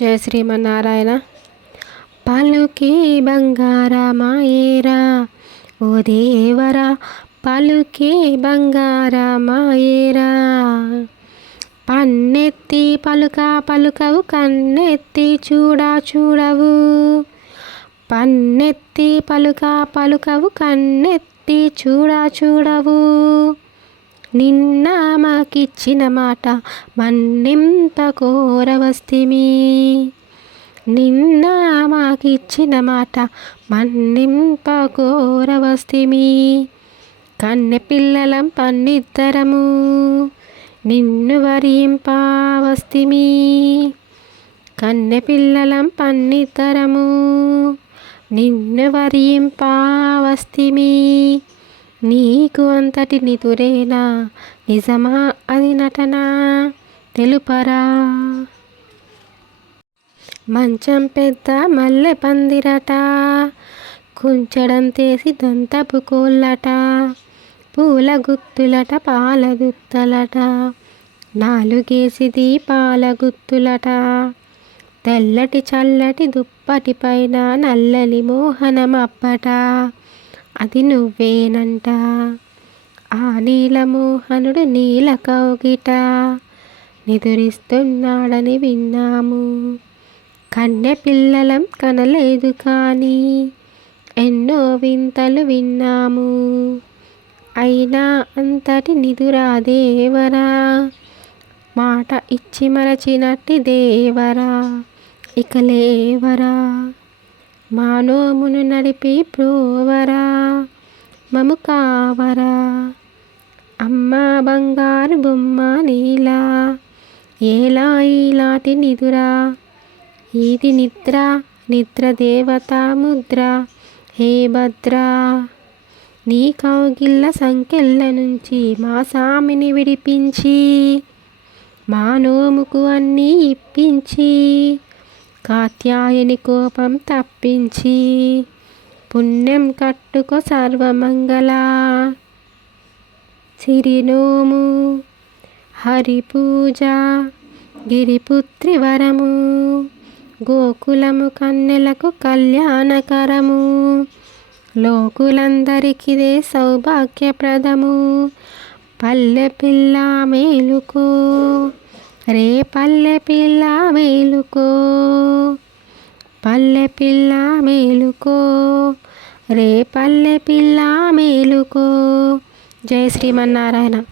జయ శ్రీమన్నారాయణ. పలుకి బంగారమాయేరా ఓ దేవరా పలుకి బంగారమాయేరా. పన్నెత్తి పలుక పలుకవు కన్నెత్తి చూడా చూడవు. పన్నెత్తి పలుక పలుకవు కన్నెత్తి చూడా చూడవు. నిన్న మాకిచ్చిన మాట మన్నింప కోరవస్తిమి నిన్న మాకిచ్చిన మాట మన్నింప కోరవస్తిమి కన్నె పిల్లలం పన్నిద్దరము నిన్ను వరింపావస్తిమి కన్నె పిల్లలం పన్నిద్దరము నిన్ను వరింపావస్తిమి నీకు అంతటి నితురేనా నిజమా? అది నటనా? తెలుపరా? మంచం పెద్ద మల్లె పందిరట. కుంచడం తేసి దంతపు కోళ్ళట. పూల గుత్తులట పాల గుత్తలట. నాలుగేసి దీపాల గుత్తులట. తెల్లటి చల్లటి దుప్పటి పైన నల్లని మోహనమప్పట. అది నువ్వేనంట. ఆ నీలమోహనుడు నీల కౌగిట. నిదురిస్తున్నాడని విన్నాము. కన్నె పిల్లలం కనలేదు కానీ ఎన్నో వింతలు విన్నాము. అయినా అంతటి నిదురా దేవరా? మాట ఇచ్చి మరచినట్టి దేవరా? ఇక లేవరా? మానోమును నడిపి ప్రోవరా మము కావరా అమ్మ బంగారు బొమ్మ నీలా ఏలా ఈలాటి నిదురా? ఇది నిద్ర నిద్ర దేవత ముద్ర హే భద్రా. నీ కౌగిళ్ళ సంకెళ్ళ నుంచి మా సామిని విడిపించి మా నోముకు అన్నీ ఇప్పించి కాత్యాయని కోపం తప్పించి పుణ్యం కట్టుకో సర్వమంగళ సిరినోము హరిపూజ గిరిపుత్రి వరము గోకులము కన్నెలకు కళ్యాణకరము లోకులందరికిదే సౌభాగ్యప్రదము పల్లె పిల్ల మేలుకో రే పల్లె పిల్ల మేలుకో పల్లె పిల్ల మేలుకో. రే పల్లె పిల్ల మేలుకో. జయ శ్రీమన్నారాయణ